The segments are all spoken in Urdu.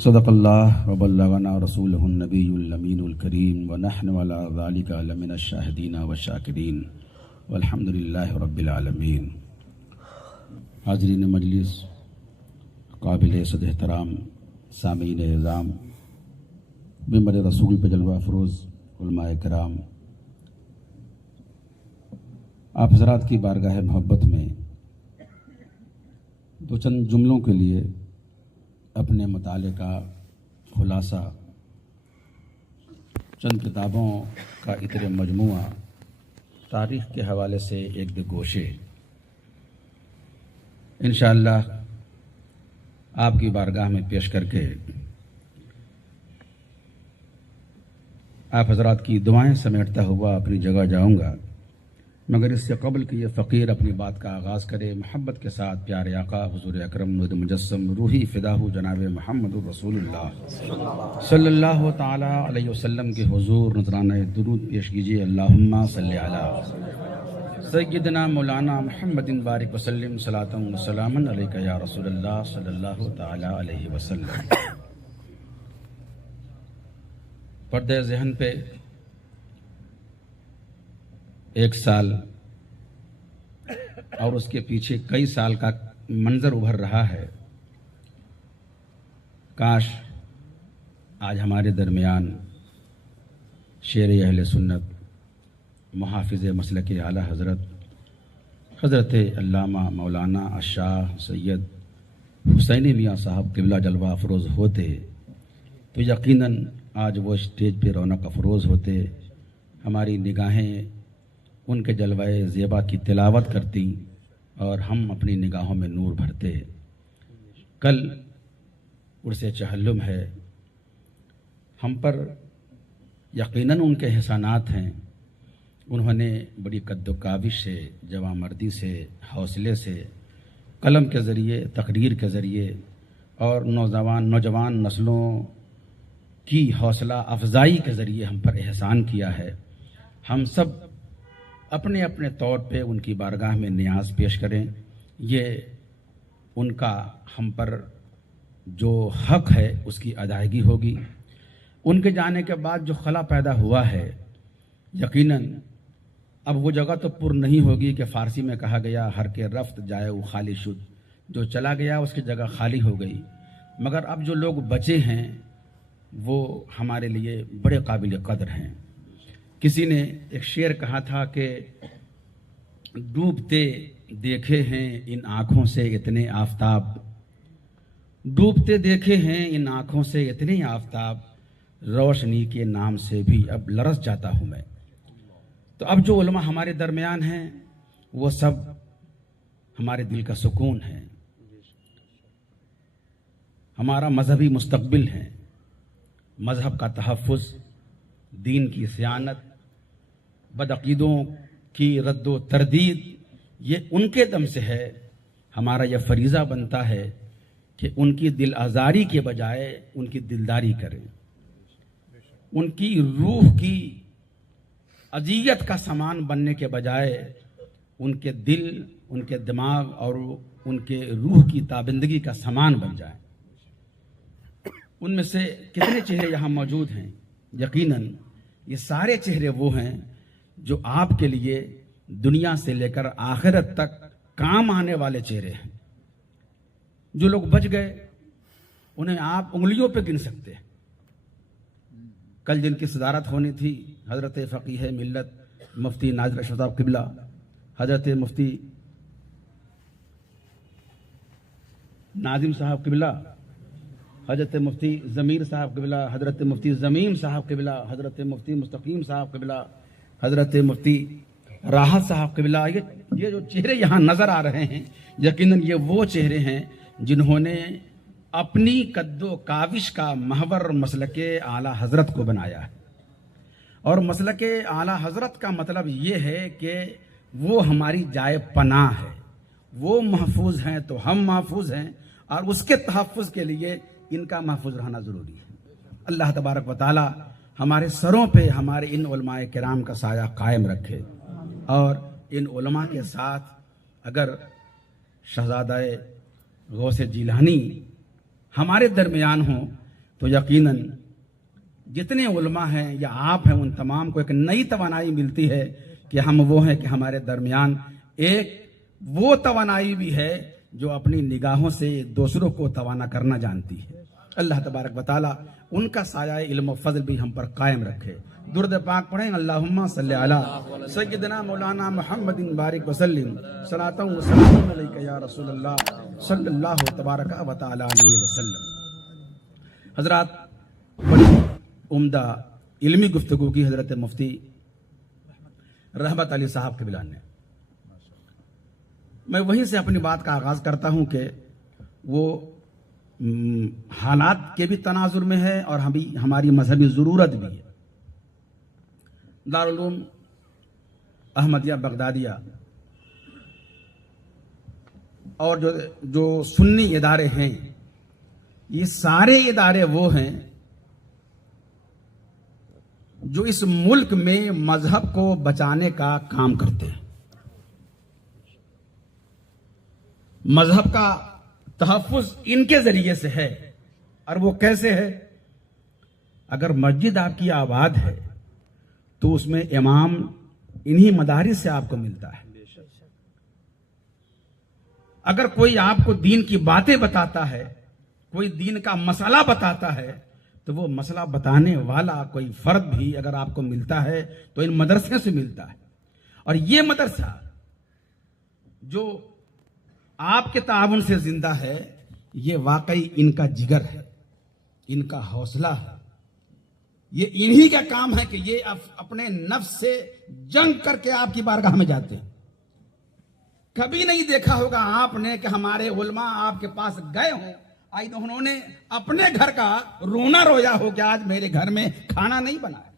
صدق اللہ وبلغنا رسولہ النبی الامین الکریم ونحن علی ذلک لمن الشاہدین والشاکرین والحمد للہ رب العالمین۔ حاضرین مجلس، قابل صد احترام سامعین اعظام، ممبر رسول پہ جلوہ افروز علماء کرام، آپ حضرات کی بارگاہ محبت میں دو چند جملوں کے لیے اپنے مطالعے کا خلاصہ، چند کتابوں کا اتر مجموعہ، تاریخ کے حوالے سے ایک دو گوشے انشاءاللہ آپ کی بارگاہ میں پیش کر کے آپ حضرات کی دعائیں سمیٹتا ہوا اپنی جگہ جاؤں گا، مگر اس سے قبل کہ یہ فقیر اپنی بات کا آغاز کرے، محبت کے ساتھ پیارے آقا حضور اکرم نور مجسم روحی فداہ جناب محمد رسول اللہ صلی اللہ تعالی علیہ وسلم کے حضور نذرانہ درود پیش کیجیے۔ اللہم صلی علی سیدنا مولانا محمد بارک وسلم صلاۃ و سلاما علیک یا رسول اللہ صلی اللہ تعالی علیہ وسلم۔ پردہ ذہن پہ ایک سال اور اس کے پیچھے کئی سال کا منظر ابھر رہا ہے۔ کاش آج ہمارے درمیان شیر اہل سنت، محافظ مسلک اعلیٰ حضرت علامہ مولانا الشاہ سید حسینی میاں صاحب قبلہ جلوہ افروز ہوتے تو یقیناً آج وہ اسٹیج پہ رونق افروز ہوتے، ہماری نگاہیں ان کے جلوہ زیبا کی تلاوت کرتی اور ہم اپنی نگاہوں میں نور بھرتے۔ کل عرس چہلم ہے، ہم پر یقیناً ان کے احسانات ہیں۔ انہوں نے بڑی قد و کاوش سے، جواں مردی سے، حوصلے سے، قلم کے ذریعے، تقریر کے ذریعے اور نوجوان نسلوں کی حوصلہ افزائی کے ذریعے ہم پر احسان کیا ہے۔ ہم سب اپنے اپنے طور پہ ان کی بارگاہ میں نیاز پیش کریں، یہ ان کا ہم پر جو حق ہے اس کی ادائیگی ہوگی۔ ان کے جانے کے بعد جو خلا پیدا ہوا ہے، یقیناً اب وہ جگہ تو پر نہیں ہوگی کہ فارسی میں کہا گیا ہر کے رفت جائے وہ خالی شد، جو چلا گیا اس کی جگہ خالی ہو گئی، مگر اب جو لوگ بچے ہیں وہ ہمارے لیے بڑے قابل قدر ہیں۔ کسی نے ایک شعر کہا تھا کہ ڈوبتے دیکھے ہیں ان آنکھوں سے اتنے آفتاب، ڈوبتے دیکھے ہیں ان آنکھوں سے اتنے آفتاب، روشنی کے نام سے بھی اب لرز جاتا ہوں میں۔ تو اب جو علماء ہمارے درمیان ہیں وہ سب ہمارے دل کا سکون ہے، ہمارا مذہبی مستقبل ہے۔ مذہب کا تحفظ، دین کی صیانت، بدعقیدوں کی رد و تردید، یہ ان کے دم سے ہے۔ ہمارا یہ فریضہ بنتا ہے کہ ان کی دل آزاری کے بجائے ان کی دلداری کریں، ان کی روح کی اذیت کا سامان بننے کے بجائے ان کے دل، ان کے دماغ اور ان کے روح کی تابندگی کا سامان بن جائیں۔ ان میں سے کتنے چہرے یہاں موجود ہیں؟ یقیناً یہ سارے چہرے وہ ہیں جو آپ کے لیے دنیا سے لے کر آخرت تک کام آنے والے چہرے ہیں۔ جو لوگ بچ گئے انہیں آپ انگلیوں پہ گن سکتے ہیں۔ کل جن کی صدارت ہونی تھی حضرت فقیہ ملت مفتی ناظر اشرف صاحب قبلہ، حضرت مفتی ناظم صاحب قبلہ، حضرت مفتی ضمیر صاحب قبلہ، حضرت مفتی ضمیم صاحب قبلہ، حضرت مفتی مستقیم صاحب قبلہ، حضرت مفتی راحت صاحب قبلہ، یہ جو چہرے یہاں نظر آ رہے ہیں یقیناً یہ وہ چہرے ہیں جنہوں نے اپنی قد و کاوش کا محور مسلک اعلیٰ حضرت کو بنایا ہے۔ اور مسلک اعلیٰ حضرت کا مطلب یہ ہے کہ وہ ہماری جائے پناہ ہے، وہ محفوظ ہیں تو ہم محفوظ ہیں، اور اس کے تحفظ کے لیے ان کا محفوظ رہنا ضروری ہے۔ اللہ تبارک و تعالی ہمارے سروں پہ ہمارے ان علماء کرام کا سایہ قائم رکھے، اور ان علماء کے ساتھ اگر شہزادہ غوث جیلانی ہمارے درمیان ہوں تو یقیناً جتنے علماء ہیں یا آپ ہیں ان تمام کو ایک نئی توانائی ملتی ہے کہ ہم وہ ہیں کہ ہمارے درمیان ایک وہ توانائی بھی ہے جو اپنی نگاہوں سے دوسروں کو توانا کرنا جانتی ہے۔ اللہ تبارک و تعالیٰ ان کا سایہ علم و فضل بھی ہم پر قائم رکھے۔ درود پاک پڑھیں، اللہم صلی علی سیدنا مولانا محمد بارک وسلم صلاۃ و سلام علیک یا رسول اللہ صلی اللہ تبارک و تعالی علیہ وسلم۔ حضرات، بڑی عمدہ علمی گفتگو کی حضرت مفتی رحمت علی صاحب کے بلان نے۔ میں وہیں سے اپنی بات کا آغاز کرتا ہوں کہ وہ حالات کے بھی تناظر میں ہے اور ہماری مذہبی ضرورت بھی ہے۔ دارالعلوم احمدیہ بغدادیہ اور جو سنی ادارے ہیں، یہ سارے ادارے وہ ہیں جو اس ملک میں مذہب کو بچانے کا کام کرتے ہیں۔ مذہب کا تحفظ ان کے ذریعے سے ہے، اور وہ کیسے ہے؟ اگر مسجد آپ کی آباد ہے تو اس میں امام انہی مدارس سے آپ کو ملتا ہے۔ اگر کوئی آپ کو دین کی باتیں بتاتا ہے، کوئی دین کا مسئلہ بتاتا ہے، تو وہ مسئلہ بتانے والا کوئی فرد بھی اگر آپ کو ملتا ہے تو ان مدرسے سے ملتا ہے۔ اور یہ مدرسہ جو آپ کے تعاون سے زندہ ہے، یہ واقعی ان کا جگر ہے، ان کا حوصلہ ہے۔ یہ انہی کا کام ہے کہ یہ اپنے نفس سے جنگ کر کے آپ کی بارگاہ میں جاتے ہیں۔ کبھی نہیں دیکھا ہوگا آپ نے کہ ہمارے علماء آپ کے پاس گئے ہوں، انہوں نے اپنے گھر کا رونا رویا ہو کہ آج میرے گھر میں کھانا نہیں بنا ہے،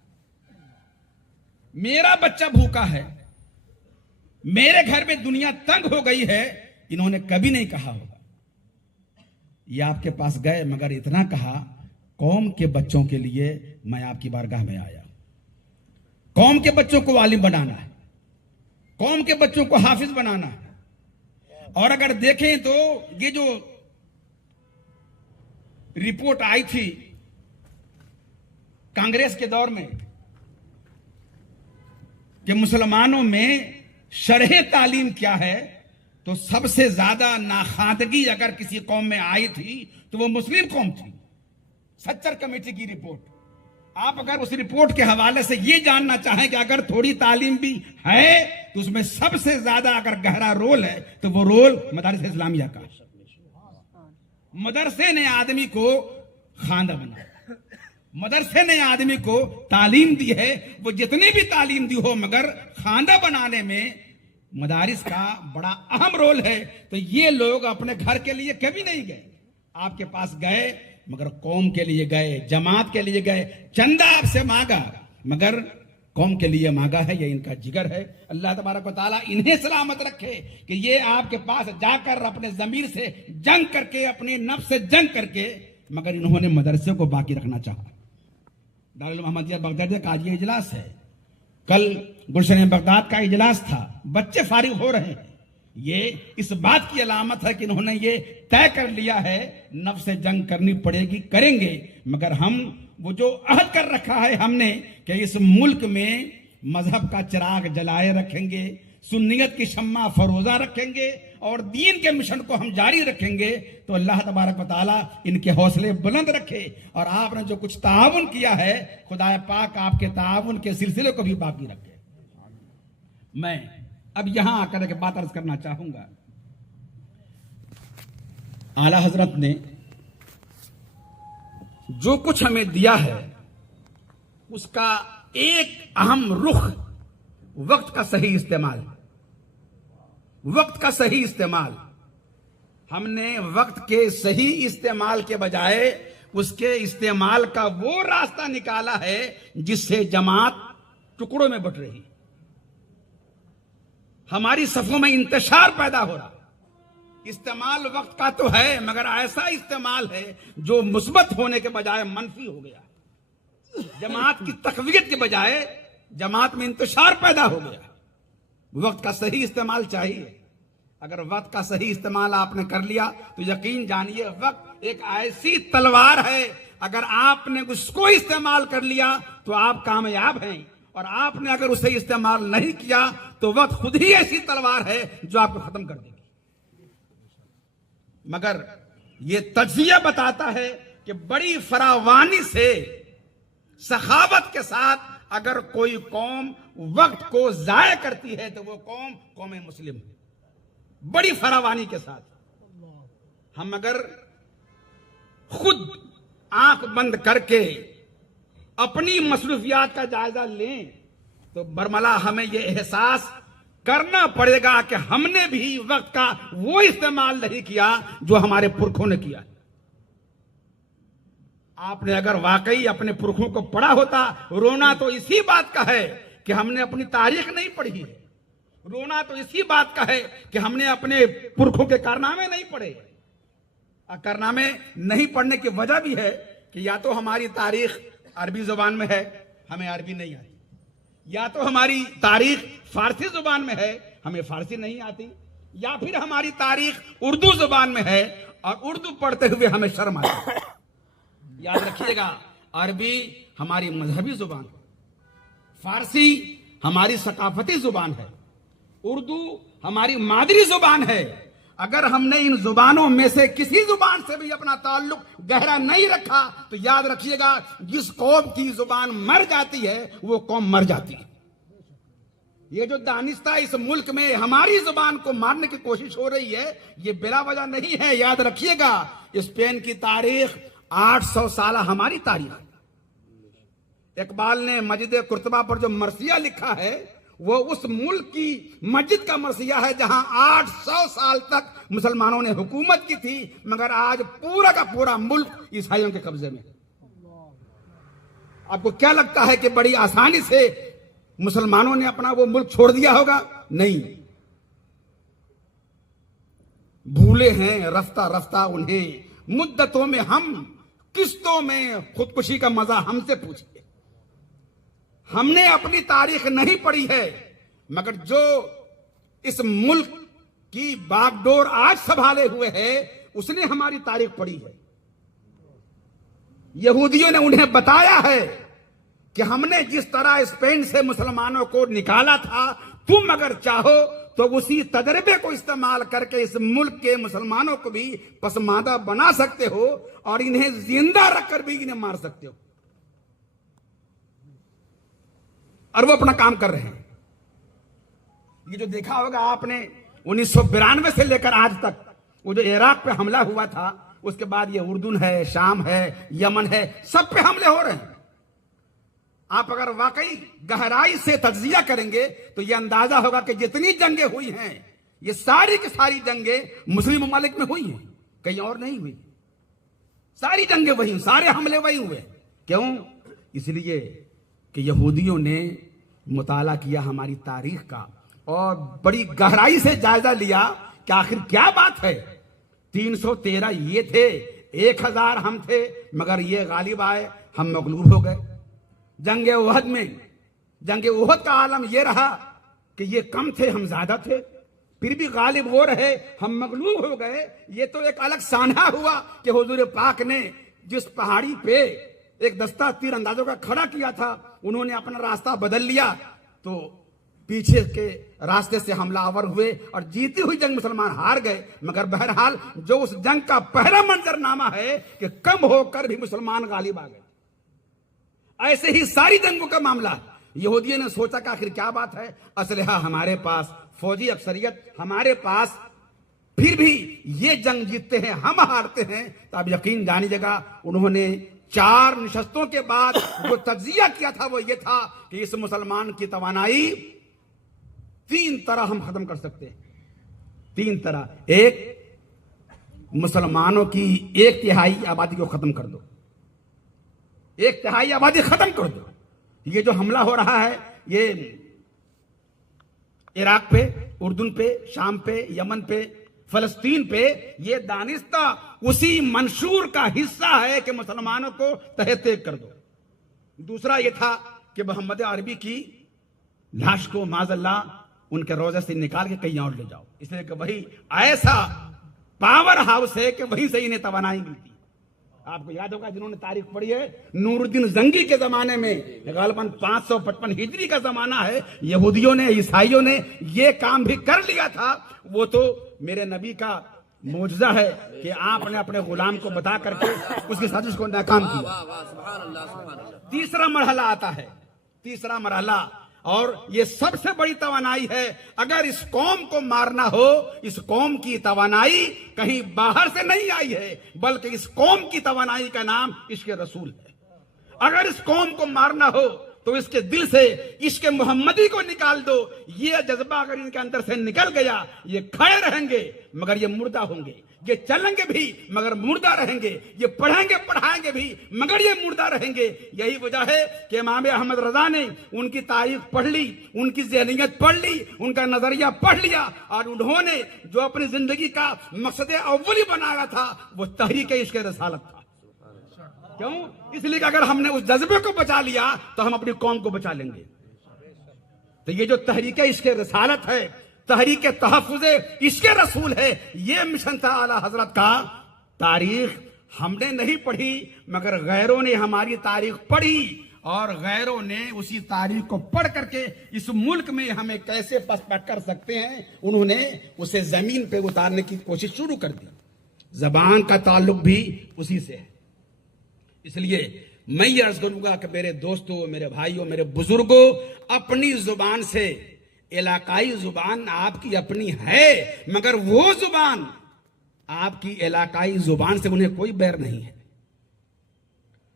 میرا بچہ بھوکا ہے، میرے گھر میں دنیا تنگ ہو گئی ہے۔ انہوں نے کبھی نہیں کہا ہوگا۔ یہ آپ کے پاس گئے مگر اتنا کہا، قوم کے بچوں کے لیے میں آپ کی بارگاہ میں آیا، قوم کے بچوں کو عالم بنانا ہے، قوم کے بچوں کو حافظ بنانا ہے۔ اور اگر دیکھیں تو یہ جو رپورٹ آئی تھی کانگریس کے دور میں کہ مسلمانوں میں شرح تعلیم کیا ہے، تو سب سے زیادہ ناخواندگی اگر کسی قوم میں آئی تھی تو وہ مسلم قوم تھی۔ سچر کمیٹی کی رپورٹ، آپ اگر اس رپورٹ کے حوالے سے یہ جاننا چاہیں کہ اگر تھوڑی تعلیم بھی ہے تو اس میں سب سے زیادہ اگر گہرا رول ہے تو وہ رول مدارس اسلامیہ کا۔ مدرسے نے آدمی کو خواندہ بنایا، مدرسے نے آدمی کو تعلیم دی ہے، وہ جتنی بھی تعلیم دی ہو مگر خواندہ بنانے میں مدارس کا بڑا اہم رول ہے۔ تو یہ لوگ اپنے گھر کے لیے کبھی نہیں گئے، آپ کے پاس گئے مگر قوم کے لیے گئے، جماعت کے لیے گئے، چندہ آپ سے مانگا مگر قوم کے لیے مانگا ہے۔ یہ ان کا جگر ہے۔ اللہ تبارک و تعالیٰ انہیں سلامت رکھے کہ یہ آپ کے پاس جا کر اپنے ضمیر سے جنگ کر کے، اپنے نفس سے جنگ کر کے، مگر انہوں نے مدرسے کو باقی رکھنا چاہا۔ دارالعلوم احمدیہ بغداد کا آج یہ اجلاس ہے، کل گلشن بغداد کا اجلاس تھا، بچے فارغ ہو رہے ہیں۔ یہ اس بات کی علامت ہے کہ انہوں نے یہ طے کر لیا ہے نفس سے جنگ کرنی پڑے گی، کریں گے، مگر ہم وہ جو عہد کر رکھا ہے ہم نے کہ اس ملک میں مذہب کا چراغ جلائے رکھیں گے، سنیت کی شمع فروزہ رکھیں گے اور دین کے مشن کو ہم جاری رکھیں گے، تو اللہ تبارک و تعالیٰ ان کے حوصلے بلند رکھے۔ اور آپ نے جو کچھ تعاون کیا ہے، خدا پاک آپ کے تعاون کے سلسلے کو بھی باقی رکھے۔ میں اب یہاں آ کر ایک بات عرض کرنا چاہوں گا۔ اعلیٰ حضرت نے جو کچھ ہمیں دیا ہے اس کا ایک اہم رخ وقت کا صحیح استعمال، وقت کا صحیح استعمال۔ ہم نے وقت کے صحیح استعمال کے بجائے اس کے استعمال کا وہ راستہ نکالا ہے جس سے جماعت ٹکڑوں میں بٹ رہی، ہماری صفوں میں انتشار پیدا ہو رہا۔ استعمال وقت کا تو ہے مگر ایسا استعمال ہے جو مثبت ہونے کے بجائے منفی ہو گیا، جماعت کی تقویت کے بجائے جماعت میں انتشار پیدا ہو گیا۔ وقت کا صحیح استعمال چاہیے۔ اگر وقت کا صحیح استعمال آپ نے کر لیا تو یقین جانیے وقت ایک ایسی تلوار ہے، اگر آپ نے اس کو استعمال کر لیا تو آپ کامیاب ہیں، اور آپ نے اگر اسے استعمال نہیں کیا تو وقت خود ہی ایسی تلوار ہے جو آپ کو ختم کر دے گی۔ مگر یہ تجزیہ بتاتا ہے کہ بڑی فراوانی سے، سخاوت کے ساتھ اگر کوئی قوم وقت کو ضائع کرتی ہے تو وہ قوم مسلم ہے، بڑی فراوانی کے ساتھ۔ ہم اگر خود آنکھ بند کر کے اپنی مصروفیات کا جائزہ لیں تو برملا ہمیں یہ احساس کرنا پڑے گا کہ ہم نے بھی وقت کا وہ استعمال نہیں کیا جو ہمارے پرکھوں نے کیا۔ آپ نے اگر واقعی اپنے پرکھوں کو پڑھا ہوتا، رونا تو اسی بات کا ہے کہ ہم نے اپنی تاریخ نہیں پڑھی ہے، رونا تو اسی بات کا ہے کہ ہم نے اپنے پرکھوں کے کارنامے نہیں پڑھے۔ کارنامے نہیں پڑھنے کی وجہ بھی ہے کہ یا تو ہماری تاریخ عربی زبان میں ہے، ہمیں عربی نہیں آتی، یا تو ہماری تاریخ فارسی زبان میں ہے، ہمیں فارسی نہیں آتی، یا پھر ہماری تاریخ اردو زبان میں ہے اور اردو پڑھتے ہوئے ہمیں شرم آتی ہے۔ یاد رکھیے گا، عربی ہماری مذہبی زبان ہے، فارسی ہماری ثقافتی زبان ہے، اردو ہماری مادری زبان ہے۔ اگر ہم نے ان زبانوں میں سے کسی زبان سے بھی اپنا تعلق گہرا نہیں رکھا تو یاد رکھیے گا، جس قوم کی زبان مر جاتی ہے وہ قوم مر جاتی ہے۔ یہ جو دانستہ اس ملک میں ہماری زبان کو مارنے کی کوشش ہو رہی ہے، یہ بلا وجہ نہیں ہے۔ یاد رکھیے گا، اسپین کی تاریخ 800 سالہ ہماری تاریخ ہے۔ اقبال نے مسجد قرطبہ پر جو مرثیہ لکھا ہے وہ اس ملک کی مسجد کا مرثیہ ہے جہاں 800 سال تک مسلمانوں نے حکومت کی تھی، مگر آج پورا کا پورا ملک عیسائیوں کے قبضے میں۔ آپ کو کیا لگتا ہے کہ بڑی آسانی سے مسلمانوں نے اپنا وہ ملک چھوڑ دیا ہوگا؟ نہیں، بھولے ہیں رفتہ رفتہ انہیں مدتوں میں ہم، قسطوں میں خودکشی کا مزہ ہم سے پوچھیے۔ ہم نے اپنی تاریخ نہیں پڑھی ہے، مگر جو اس ملک کی باغ ڈور آج سنبھالے ہوئے ہے اس نے ہماری تاریخ پڑھی ہے۔ یہودیوں نے انہیں بتایا ہے کہ ہم نے جس طرح اسپین سے مسلمانوں کو نکالا تھا، تم اگر چاہو تو اسی تجربے کو استعمال کر کے اس ملک کے مسلمانوں کو بھی پسماندہ بنا سکتے ہو اور انہیں زندہ رکھ کر بھی انہیں مار سکتے ہو، اور وہ اپنا کام کر رہے ہیں۔ یہ جو دیکھا ہوگا آپ نے 1992 سے لے کر آج تک، وہ جو عراق پہ حملہ ہوا تھا، اس کے بعد یہ اردن ہے، شام ہے، یمن ہے، سب پہ حملے ہو رہے ہیں۔ آپ اگر واقعی گہرائی سے تجزیہ کریں گے تو یہ اندازہ ہوگا کہ جتنی جنگیں ہوئی ہیں یہ ساری کی ساری جنگیں مسلم ممالک میں ہوئی ہیں، کہیں اور نہیں ہوئی۔ ساری جنگیں وہی، سارے حملے وہی ہوئے۔ کیوں؟ اس لیے کہ یہودیوں نے مطالعہ کیا ہماری تاریخ کا اور بڑی گہرائی سے جائزہ لیا کہ آخر کیا بات ہے۔ 313 یہ تھے، 1000 ہم تھے، مگر یہ غالب آئے، ہم مغلوب ہو گئے۔ جنگ احد میں، جنگ احد کا عالم یہ رہا کہ یہ کم تھے، ہم زیادہ تھے، پھر بھی غالب ہو رہے، ہم مغلوب ہو گئے۔ یہ تو ایک الگ سانحہ ہوا کہ حضور پاک نے جس پہاڑی پہ ایک دستہ تیر اندازوں کا کھڑا کیا تھا، انہوں نے اپنا راستہ بدل لیا تو پیچھے کے راستے سے حملہ آور ہوئے اور جیتی ہوئی جنگ مسلمان ہار گئے۔ مگر بہرحال جو اس جنگ کا پہلا منظرنامہ ہے کہ کم ہو کر بھی مسلمان غالب آ گئے، ایسے ہی ساری جنگوں کا معاملہ۔ یہودیوں نے سوچا کہ آخر کیا بات ہے، اسلحہ ہمارے پاس، فوجی اکثریت ہمارے پاس، پھر بھی یہ جنگ جیتتے ہیں، ہم ہارتے ہیں۔ تو اب یقین جانیے گا، انہوں نے 4 نشستوں کے بعد جو تجزیہ کیا تھا وہ یہ تھا کہ اس مسلمان کی توانائی 3 طرح ہم ختم کر سکتے ہیں۔ 3 طرح۔ ایک، مسلمانوں کی 1/3 آبادی کو ختم کر دو، 1/3 آبادی ختم کر دو۔ یہ جو حملہ ہو رہا ہے یہ عراق پہ، اردن پہ، شام پہ، یمن پہ، فلسطین پہ، یہ دانستہ اسی منشور کا حصہ ہے کہ مسلمانوں کو تہہ تیگ کر دو۔ دوسرا یہ تھا کہ محمد عربی کی لاش کو معاذ اللہ ان کے روزے سے نکال کے کہیں اور لے جاؤ، اس لیے کہ وہی ایسا پاور ہاؤس ہے کہ وہیں سے انہیں توانائی ملتی ہے۔ آپ کو یاد ہوگا جنہوں نے تاریخ پڑھی ہے، نورالدین زنگی کے زمانے میں غالباً 555 ہجری کا زمانہ ہے، یہودیوں نے عیسائیوں نے یہ کام بھی کر لیا تھا۔ وہ تو میرے نبی کا معجزہ ہے کہ آپ نے اپنے غلام کو بتا کر کے اس کی سازش کو ناکام کیا۔ تیسرا مرحلہ آتا ہے، تیسرا مرحلہ، اور یہ سب سے بڑی توانائی ہے۔ اگر اس قوم کو مارنا ہو، اس قوم کی توانائی کہیں باہر سے نہیں آئی ہے، بلکہ اس قوم کی توانائی کا نام عشق رسول ہے۔ اگر اس قوم کو مارنا ہو تو اس کے دل سے عشق محمدی کو نکال دو۔ یہ جذبہ اگر ان کے اندر سے نکل گیا، یہ کھڑے رہیں گے مگر یہ مردہ ہوں گے، یہ چلیں گے بھی مگر مردہ رہیں گے، یہ پڑھیں گے پڑھائیں گے بھی مگر یہ مردہ رہیں گے۔ یہی وجہ ہے کہ امام احمد رضا نے ان کی تاریخ پڑھ لی، ان کی ذہنیت پڑھ لی، ان کا نظریہ پڑھ لیا، اور انہوں نے جو اپنی زندگی کا مقصد اولی بنایا تھا وہ تحریک عشق رسالت تھا۔ کیوں؟ اس لیے کہ اگر ہم نے اس جذبے کو بچا لیا تو ہم اپنی قوم کو بچا لیں گے۔ تو یہ جو تحریک عشق رسالت ہے، تحریک تحفظ عشق رسول ہے، یہ مشن تھا اعلیٰ حضرت کا۔ تاریخ ہم نے نہیں پڑھی مگر غیروں نے ہماری تاریخ پڑھی، اور غیروں نے اسی تاریخ کو پڑھ کر کے اس ملک میں ہمیں کیسے پسپا کر سکتے ہیں، انہوں نے اسے زمین پہ اتارنے کی کوشش شروع کر دی۔ زبان کا تعلق بھی اسی سے ہے۔ اس لیے میں یہ عرض کروں گا کہ میرے دوستوں، میرے بھائیوں، میرے بزرگوں، اپنی زبان سے، علاقائی زبان آپ کی اپنی ہے مگر وہ زبان آپ کی علاقائی زبان سے انہیں کوئی بیر نہیں ہے۔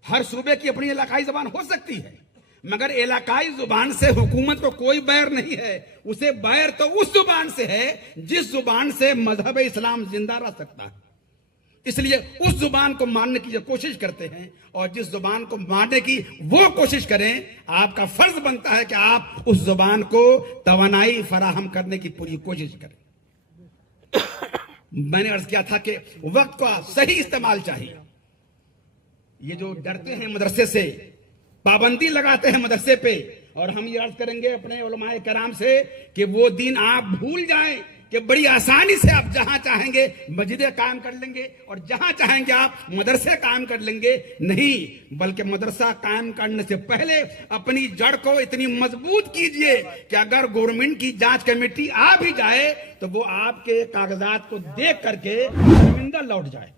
ہر صوبے کی اپنی علاقائی زبان ہو سکتی ہے مگر علاقائی زبان سے حکومت کو کوئی بیر نہیں ہے۔ اسے بیر تو اس زبان سے ہے جس زبان سے مذہب اسلام زندہ رہ سکتا ہے۔ اس لیے اس زبان کو ماننے کی جو کوشش کرتے ہیں، اور جس زبان کو ماننے کی وہ کوشش کریں، آپ کا فرض بنتا ہے کہ آپ اس زبان کو توانائی فراہم کرنے کی پوری کوشش کریں۔ میں نے عرض کیا تھا کہ وقت کا صحیح استعمال چاہیے۔ یہ جو ڈرتے ہیں مدرسے سے، پابندی لگاتے ہیں مدرسے پہ، اور ہم یہ عرض کریں گے اپنے علماء کرام سے کہ وہ دن آپ بھول جائیں کہ بڑی آسانی سے آپ جہاں چاہیں گے مسجدیں قائم کر لیں گے اور جہاں چاہیں گے آپ مدرسے قائم کر لیں گے۔ نہیں، بلکہ مدرسہ قائم کرنے سے پہلے اپنی جڑ کو اتنی مضبوط کیجئے کہ اگر گورنمنٹ کی جانچ کمیٹی آ بھی جائے تو وہ آپ کے کاغذات کو دیکھ کر کے شرمندہ لوٹ جائے۔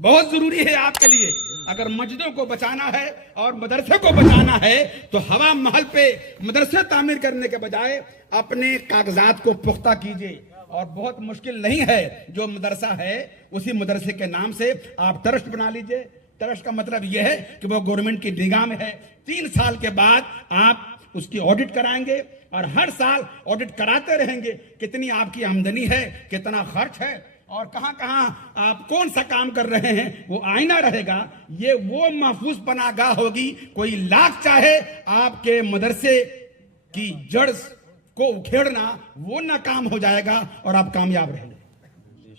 بہت ضروری ہے آپ کے لیے، اگر مسجدوں کو بچانا ہے اور مدرسے کو بچانا ہے تو ہوا محل پہ مدرسے تعمیر کرنے کے بجائے اپنے کاغذات کو پختہ کیجئے۔ اور بہت مشکل نہیں ہے، جو مدرسہ ہے اسی مدرسے کے نام سے آپ ٹرسٹ بنا لیجئے۔ ٹرسٹ کا مطلب یہ ہے کہ وہ گورنمنٹ کی نگاہ میں ہے۔ 3 سال کے بعد آپ اس کی آڈٹ کرائیں گے، اور ہر سال آڈٹ کراتے رہیں گے کتنی آپ کی آمدنی ہے، کتنا خرچ ہے، اور کہاں کہاں آپ کون سا کام کر رہے ہیں۔ وہ آئینہ رہے گا، یہ وہ محفوظ پناہ گاہ ہوگی۔ کوئی لاکھ چاہے آپ کے مدرسے کی جڑ کو اکھیڑنا، وہ ناکام ہو جائے گا اور آپ کامیاب رہیں گے۔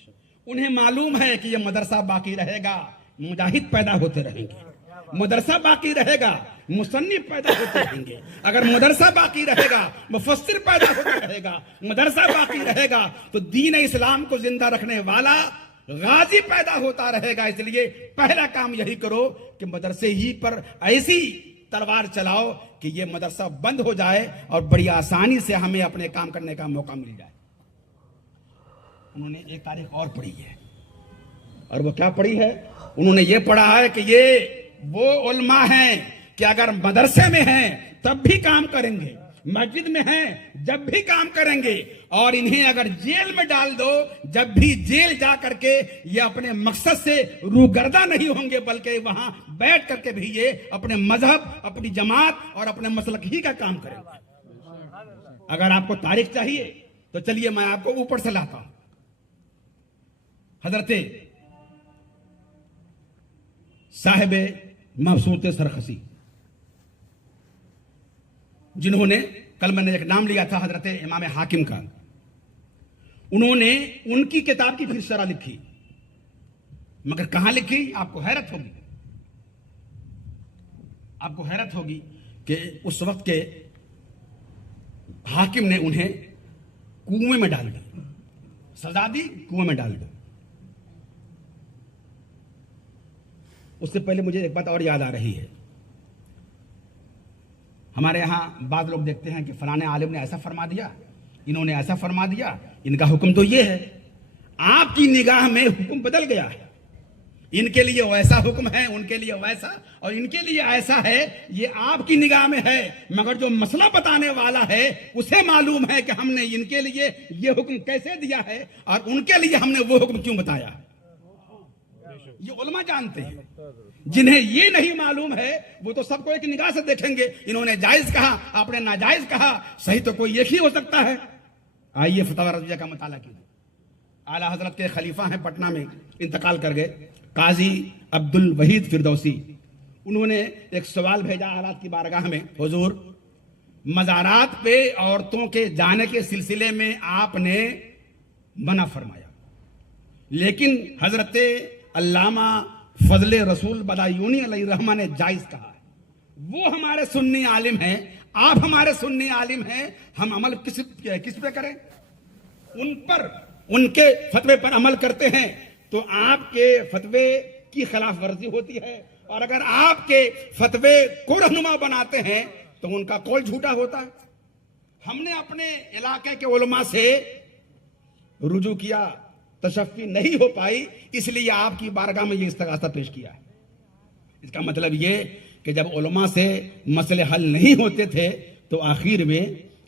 انہیں معلوم ہے کہ یہ مدرسہ باقی رہے گا، مجاہد پیدا ہوتے رہیں گے۔ مدرسہ باقی رہے گا، مصنف پیدا ہوتے رہیں گے۔ اگر مدرسہ باقی رہے گا، مفسر پیدا ہوتا رہے گا۔ مدرسہ باقی رہے گا تو دین اسلام کو زندہ رکھنے والا غازی پیدا ہوتا رہے گا۔ اس لیے پہلا کام یہی کرو کہ مدرسے ہی پر ایسی تلوار چلاؤ کہ یہ مدرسہ بند ہو جائے اور بڑی آسانی سے ہمیں اپنے کام کرنے کا موقع مل جائے۔ انہوں نے ایک تاریخ اور پڑھی ہے، اور وہ کیا پڑھی ہے؟ انہوں نے یہ پڑھا ہے کہ یہ وہ علماء ہیں کہ اگر مدرسے میں ہیں تب بھی کام کریں گے، مسجد میں ہیں جب بھی کام کریں گے، اور انہیں اگر جیل میں ڈال دو جب بھی جیل جا کر کے یہ اپنے مقصد سے روگردہ نہیں ہوں گے، بلکہ وہاں بیٹھ کر کے بھی یہ اپنے مذہب، اپنی جماعت اور اپنے مسلک ہی کا کام کریں گے۔ اگر آپ کو تاریخ چاہیے تو چلیے میں آپ کو اوپر سے لاتا ہوں۔ حضرت صاحب مبسوط سرخسی، جنہوں نے کل میں نے ایک نام لیا تھا حضرت امام حاکم کا، انہوں نے ان کی کتاب کی پھر شرح لکھی، مگر کہاں لکھی؟ آپ کو حیرت ہوگی، آپ کو حیرت ہوگی کہ اس وقت کے حاکم نے انہیں کنویں میں ڈال دی، سزا دی، کنویں میں ڈال دی۔ اس سے پہلے مجھے ایک بات اور یاد آ رہی ہے. ہمارے یہاں بعض لوگ دیکھتے ہیں کہ فلاں عالم نے ایسا فرما دیا, انہوں نے ایسا فرما دیا, ان کا حکم تو یہ ہے. آپ کی نگاہ میں حکم بدل گیا ہے. ان کے لیے ویسا حکم ہے, ان کے لیے ویسا, اور ان کے لیے ایسا ہے. یہ آپ کی نگاہ میں ہے, مگر جو مسئلہ بتانے والا ہے اسے معلوم ہے کہ ہم نے ان کے لیے یہ حکم کیسے دیا ہے اور ان کے لیے ہم نے وہ حکم کیوں بتایا. یہ علماء جانتے ہیں. جنہیں یہ نہیں معلوم ہے وہ تو سب کو ایک نگاہ سے دیکھیں گے. انہوں نے جائز کہا, آپ نے ناجائز کہا, صحیح تو کوئی ایک ہی ہو سکتا ہے. آئیے فتاوی رضویہ کا مطالعہ کیجیے. اعلیٰ حضرت کے خلیفہ ہیں, پٹنہ میں انتقال کر گئے, قاضی عبد الوحید فردوسی. انہوں نے ایک سوال بھیجا حضرات کی بارگاہ میں, حضور مزارات پہ عورتوں کے جانے کے سلسلے میں آپ نے منع فرمایا, لیکن حضرت علامہ فضل رسول بدایونی علیہ الرحمہ نے جائز کہا ہے. وہ ہمارے سنی عالم ہیں, آپ ہمارے سنی عالم ہیں, ہم عمل کس پہ کریں؟ ان پر, ان کے فتوے پر عمل کرتے ہیں تو آپ کے فتوے کی خلاف ورزی ہوتی ہے, اور اگر آپ کے فتوے کو رہنما بناتے ہیں تو ان کا قول جھوٹا ہوتا ہے. ہم نے اپنے علاقے کے علماء سے رجوع کیا, تشفی نہیں ہو پائی, اس لیے آپ کی بارگاہ میں یہ استغاثہ پیش کیا ہے. اس کا مطلب یہ کہ جب علماء سے مسئلے حل نہیں ہوتے تھے تو آخر میں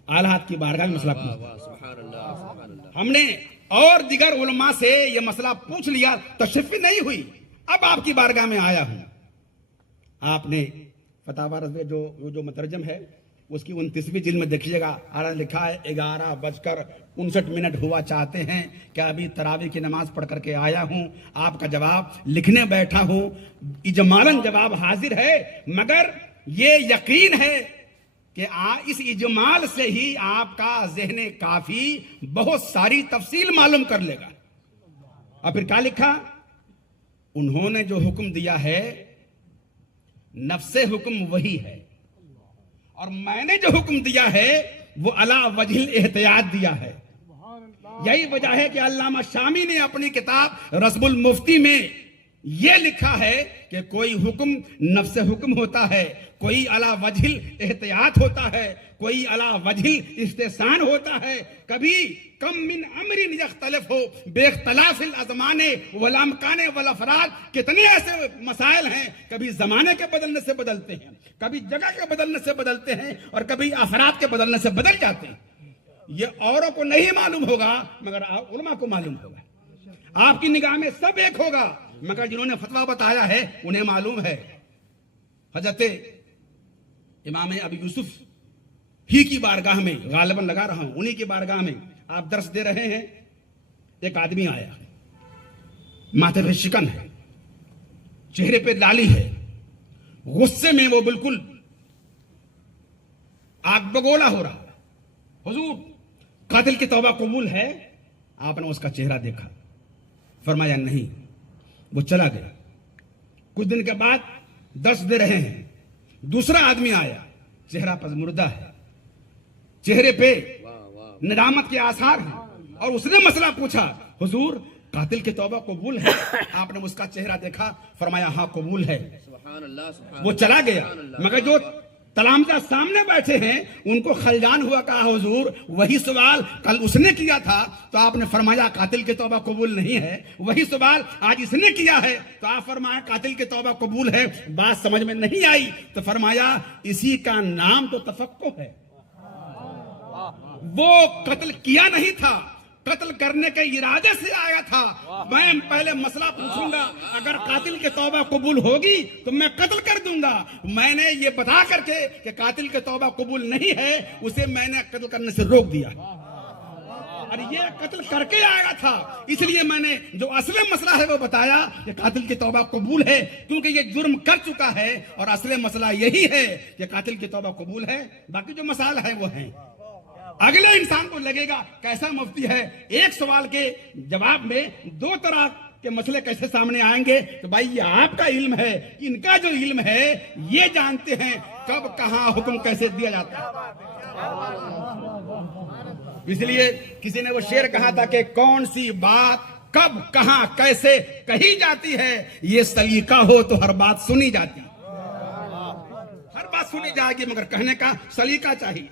اعلیٰ کی بارگاہ میں مسئلہ پوچھا. ہم نے اور دیگر علماء سے یہ مسئلہ پوچھ لیا, تشفی نہیں ہوئی, اب آپ کی بارگاہ میں آیا ہوں. آپ نے فتاوی رضویہ جو مترجم ہے اس کی 29ویں جلد میں دیکھیے گا, لکھا ہے 11:59 ہوا, چاہتے ہیں کہ ابھی تراویح کی نماز پڑھ کر کے آیا ہوں, آپ کا جواب لکھنے بیٹھا ہوں. اجمالاً جواب حاضر ہے, مگر یہ یقین ہے کہ اس اجمال سے ہی آپ کا ذہن کافی بہت ساری تفصیل معلوم کر لے گا. اور پھر کیا لکھا, انہوں نے جو حکم دیا ہے نفس حکم وہی ہے, اور میں نے جو حکم دیا ہے وہ علی وجہ الاحتیاط دیا ہے. یہی وجہ ہے کہ علامہ شامی نے اپنی کتاب رسم المفتی میں یہ لکھا ہے کہ کوئی حکم نفس حکم ہوتا ہے, کوئی علی وجہ الاحتیاط ہوتا ہے, کوئی علی وجہ الاستحسان ہوتا ہے. کبھی کم من امر یختلف ہو بے اختلاف الازمان والامکان والافراد. کتنے ایسے مسائل ہیں کبھی زمانے کے بدلنے سے بدلتے ہیں, کبھی جگہ کے بدلنے سے بدلتے ہیں, اور کبھی افراد کے بدلنے سے بدل جاتے ہیں. یہ اوروں کو نہیں معلوم ہوگا مگر علماء کو معلوم ہوگا. آپ کی نگاہ میں سب ایک ہوگا, مگر جنہوں نے فتویٰ بتایا ہے انہیں معلوم ہے. حضرت امام ابی یوسف ہی کی بارگاہ میں غالباً لگا رہا ہوں, انہی کی بارگاہ میں آپ درس دے رہے ہیں. ایک آدمی آیا, ماتھے پہ شکن ہے, چہرے پہ لالی ہے, غصے میں وہ بالکل آگ بگولا ہو رہا. حضور قاتل کی توبہ قبول ہے؟ آپ نے اس کا چہرہ دیکھا, فرمایا نہیں. وہ چلا گیا. کچھ دن کے بعد درس دے رہے ہیں, دوسرا آدمی آیا, چہرہ پژمردہ ہے, چہرے پہ ندامت کے آثار ہیں, اور اس نے مسئلہ پوچھا, حضور قاتل کی توبہ قبول ہے؟ آپ نے اس کا چہرہ دیکھا, فرمایا ہاں قبول ہے. وہ چلا گیا. مگر جو تلامذہ سامنے بیٹھے ہیں ان کو خلجان ہوا, کہا حضور وہی سوال کل اس نے کیا تھا تو آپ نے فرمایا قاتل کی توبہ قبول نہیں ہے, وہی سوال آج اس نے کیا ہے تو آپ فرمایا قاتل کی توبہ قبول ہے. بات سمجھ میں نہیں آئی تو فرمایا اسی کا نام تو تفقہ ہے. وہ قتل کیا نہیں تھا, قتل کرنے کے ارادے سے آیا تھا. میں پہلے مسئلہ پوچھوں گا, اگر قاتل کی توبہ قبول ہوگی تو میں قتل کر دوں گا. میں نے یہ بتا کر کے کہ قاتل کی توبہ قبول نہیں ہے, اسے میں نے قتل کرنے سے روک دیا, اور یہ قتل کر کے آیا تھا. اس لیے میں نے جو اصل مسئلہ ہے وہ بتایا کہ قاتل کی توبہ قبول ہے, کیونکہ یہ جرم کر چکا ہے, اور اصل مسئلہ یہی ہے کہ قاتل کی توبہ قبول ہے. باقی جو مسائل ہیں وہ ہیں. اگلے انسان کو لگے گا کیسا مفتی ہے, ایک سوال کے جواب میں دو طرح کے مسئلے کیسے سامنے آئیں گے. تو بھائی یہ آپ کا علم ہے, ان کا جو علم ہے یہ جانتے ہیں کب کہاں حکم کیسے دیا جاتا ہے. اس لیے کسی نے وہ شعر کہا تھا کہ کون سی بات کب کہاں کیسے کہی جاتی ہے، یہ سلیقہ ہو تو ہر بات سنی جاتی ہے، ہر بات سنی جائے گی مگر کہنے کا سلیقہ چاہیے۔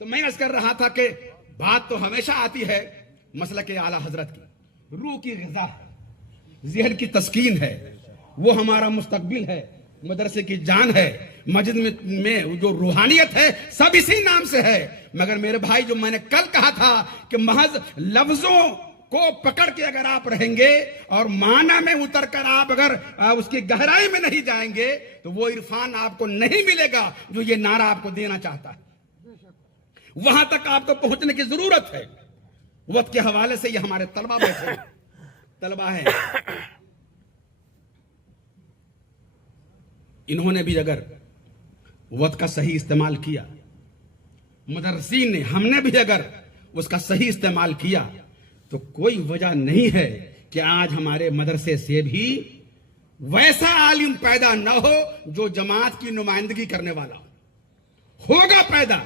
تو میں عرض کر رہا تھا کہ بات تو ہمیشہ آتی ہے مسلک اعلیٰ حضرت کی، روح کی غذا ہے، ذہن کی تسکین ہے، وہ ہمارا مستقبل ہے، مدرسے کی جان ہے، مسجد میں جو روحانیت ہے سب اسی نام سے ہے۔ مگر میرے بھائی جو میں نے کل کہا تھا کہ محض لفظوں کو پکڑ کے اگر آپ رہیں گے اور معنی میں اتر کر آپ اگر اس کی گہرائی میں نہیں جائیں گے تو وہ عرفان آپ کو نہیں ملے گا جو یہ نعرہ آپ کو دینا چاہتا ہے۔ وہاں تک آپ کو پہنچنے کی ضرورت ہے۔ وقت کے حوالے سے یہ ہمارے طلبہ بیٹھے طلبہ ہیں، انہوں نے بھی اگر وقت کا صحیح استعمال کیا، مدرسین نے، ہم نے بھی اگر اس کا صحیح استعمال کیا تو کوئی وجہ نہیں ہے کہ آج ہمارے مدرسے سے بھی ویسا عالم پیدا نہ ہو جو جماعت کی نمائندگی کرنے والا ہوگا پیدا،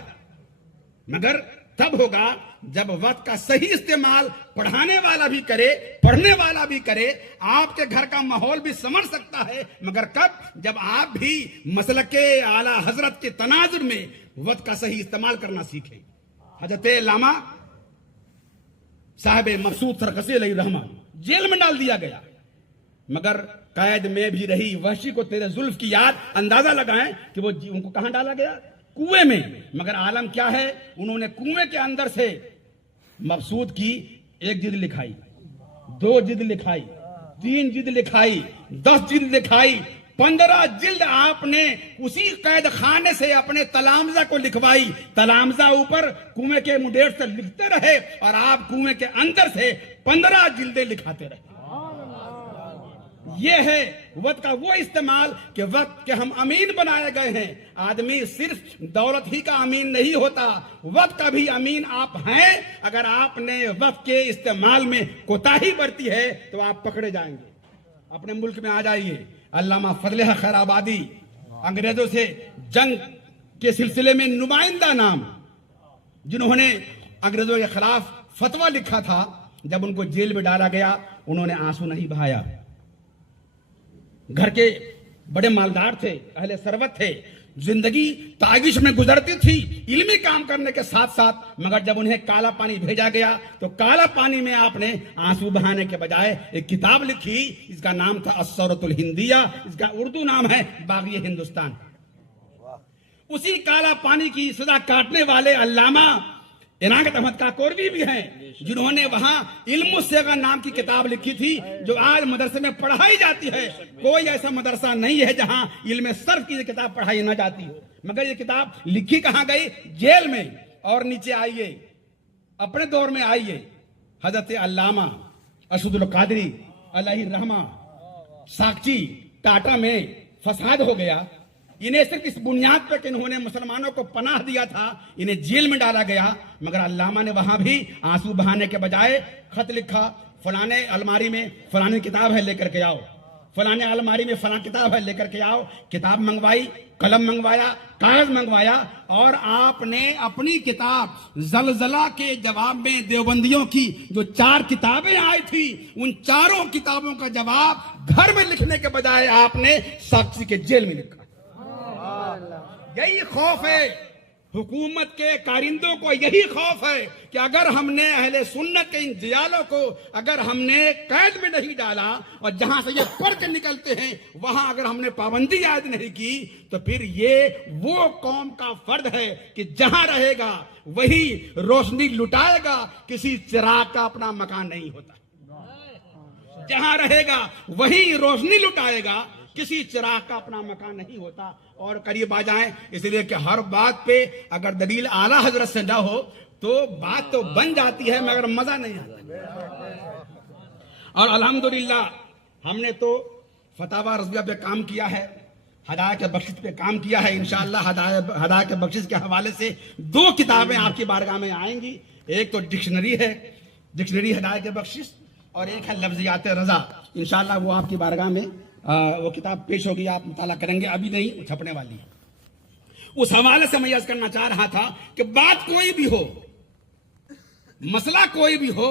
مگر تب ہوگا جب وقت کا صحیح استعمال پڑھانے والا بھی کرے، پڑھنے والا بھی کرے۔ آپ کے گھر کا ماحول بھی سمجھ سکتا ہے، مگر کب؟ جب آپ بھی مسلک اعلیٰ حضرت کے تناظر میں وقت کا صحیح استعمال کرنا سیکھیں۔ حضرت علامہ صاحب مقصود سرکسی علیہ رحمہ جیل میں ڈال دیا گیا، مگر قید میں بھی رہی وحشی کو تیرے زلف کی یاد، اندازہ لگائیں کہ وہ ان کو کہاں ڈالا گیا؟ کنویں میں۔ مگر عالم کیا ہے، انہوں نے کنویں کے اندر سے مقصود کی 1 جلد لکھائی، 2 جلد لکھائی، 3 جلد لکھائی، 10 جلد لکھائی، 15 جلد آپ نے اسی قید خانے سے اپنے تلامذہ کو لکھوائی۔ تلامذہ اوپر کنویں کے مڈیر سے لکھتے رہے اور آپ کنویں کے اندر سے 15 جلدیں لکھاتے رہے۔ یہ ہے وقت کا وہ استعمال کہ وقت کے ہم امین بنائے گئے ہیں۔ آدمی صرف دولت ہی کا امین نہیں ہوتا، وقت کا بھی امین آپ ہیں۔ اگر آپ نے وقت کے استعمال میں کوتاہی برتی ہے تو آپ پکڑے جائیں گے۔ اپنے ملک میں آ جائیے، علامہ فضل حق خیر آبادی انگریزوں سے جنگ کے سلسلے میں نمائندہ نام، جنہوں نے انگریزوں کے خلاف فتویٰ لکھا تھا، جب ان کو جیل میں ڈالا گیا انہوں نے آنسو نہیں بہایا۔ گھر کے بڑے مالدار تھے، اہل ثروت تھے، زندگی تعیش میں گزرتی تھی علمی کام کرنے کے ساتھ ساتھ، مگر جب انہیں کالا پانی بھیجا گیا تو کالا پانی میں آپ نے آنسو بہانے کے بجائے ایک کتاب لکھی، اس کا نام تھا الثورۃ الہندیہ، اس کا اردو نام ہے باغی ہندوستان۔ اسی کالا پانی کی سزا کاٹنے والے علامہ عنایت احمد کاکوروی بھی ہیں، جنہوں نے وہاں علم الصیغہ نام کی کتاب لکھی تھی جو آج مدرسے میں پڑھائی جاتی ہے۔ کوئی ایسا مدرسہ نہیں ہے جہاں علم صرف کی یہ کتاب پڑھائی نہ جاتی ہو، مگر یہ کتاب لکھی کہاں گئی؟ جیل میں۔ اور نیچے آئیے، اپنے دور میں آئیے، حضرت علامہ ارشد القادری علیہ رحمہ ساکچی ٹاٹا میں فساد ہو گیا، انہیں صرف اس بنیاد پر کہ انہوں نے مسلمانوں کو پناہ دیا تھا انہیں جیل میں ڈالا گیا، مگر علامہ نے وہاں بھی آنسو بہانے کے بجائے خط لکھا، فلانے الماری میں فلانی کتاب ہے لے کر کے آؤ، فلانے الماری میں فلاں کتاب ہے لے کر کے آؤ۔ کتاب منگوائی، قلم منگوایا، کاغذ منگوایا، اور آپ نے اپنی کتاب زلزلہ کے جواب میں دیوبندیوں کی جو 4 کتابیں آئی تھی ان 4 کتابوں کا جواب گھر میں لکھنے کے بجائے آپ نے ساکچی کے جیل میں لکھا۔ یہی خوف ہے حکومت کے کارندوں کو، یہی خوف ہے کہ اگر ہم نے اہل سنت کے ان جیالوں کو اگر ہم نے قید میں نہیں ڈالا اور جہاں سے یہ پڑھ کے نکلتے ہیں وہاں اگر ہم نے پابندی عائد نہیں کی تو پھر یہ وہ قوم کا فرد ہے کہ جہاں رہے گا وہی روشنی لٹائے گا، کسی چراغ کا اپنا مکان نہیں ہوتا۔ جہاں رہے گا وہی روشنی لٹائے گا، کسی چراغ کا اپنا مکان نہیں ہوتا۔ اور قریب آ جائیں، اس لیے کہ ہر بات پہ اگر دلیل اعلیٰ حضرت سے نہ ہو تو بات تو بن جاتی ہے مگر مزہ نہیں آتا۔ اور الحمدللہ ہم نے تو فتاوی رضویہ پہ کام کیا ہے، ہدایت کے بخشش پہ کام کیا ہے۔ انشاءاللہ ہدایت کے بخشش کے حوالے سے 2 کتابیں آپ کی بارگاہ میں آئیں گی، ایک تو ڈکشنری ہے، ڈکشنری ہدایت کے بخشش، اور ایک ہے لفظیات رضا۔ انشاءاللہ وہ آپ کی بارگاہ میں وہ کتاب پیش ہوگی، آپ مطالعہ کریں گے، ابھی نہیں چھپنے والی ہے۔ اس حوالے سے میں یہ کرنا چاہ رہا تھا کہ بات کوئی بھی ہو، مسئلہ کوئی بھی ہو،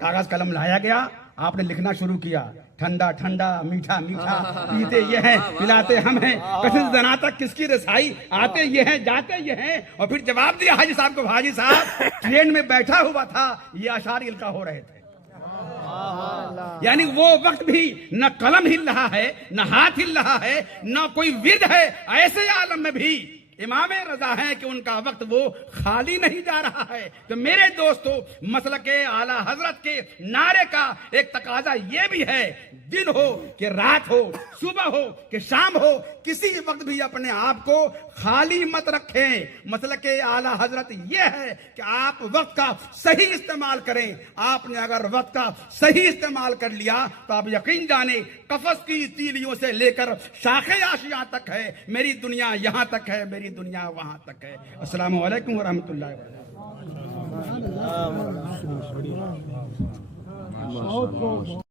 کاغذ قلم لایا گیا, آپ نے لکھنا شروع کیا, ٹھنڈا ٹھنڈا میٹھا میٹھا پیتے یہ ہیں پلاتے ہم ہیں, کٹھن زنا تک کس کی رسائی, آتے یہ ہیں جاتے یہ ہیں. اور پھر جواب دیا حاجی صاحب کو, حاجی صاحب ٹرین میں بیٹھا ہوا تھا, یہ اشعار القا ہو رہے تھے. یعنی وہ وقت بھی نہ قلم ہل رہا ہے, نہ ہاتھ ہل رہا ہے, نہ کوئی ورد ہے. ایسے عالم میں بھی امام رضا ہیں کہ ان کا وقت وہ خالی نہیں جا رہا ہے. تو میرے دوستو, مسلک اعلیٰ حضرت کے نعرے کا ایک تقاضا یہ بھی ہے, دن ہو کہ رات ہو, صبح ہو کہ شام ہو, کسی وقت بھی اپنے آپ کو خالی مت رکھیں. مسلک اعلیٰ حضرت یہ ہے کہ آپ وقت کا صحیح استعمال کریں. آپ نے اگر وقت کا صحیح استعمال کر لیا تو آپ یقین جانیں قفس کی تیلیوں سے لے کر شاخ آشیاں تک ہے, میری دنیا یہاں تک ہے, میری دنیا وہاں تک ہے. السلام علیکم ورحمۃ اللہ وبرکاتہ.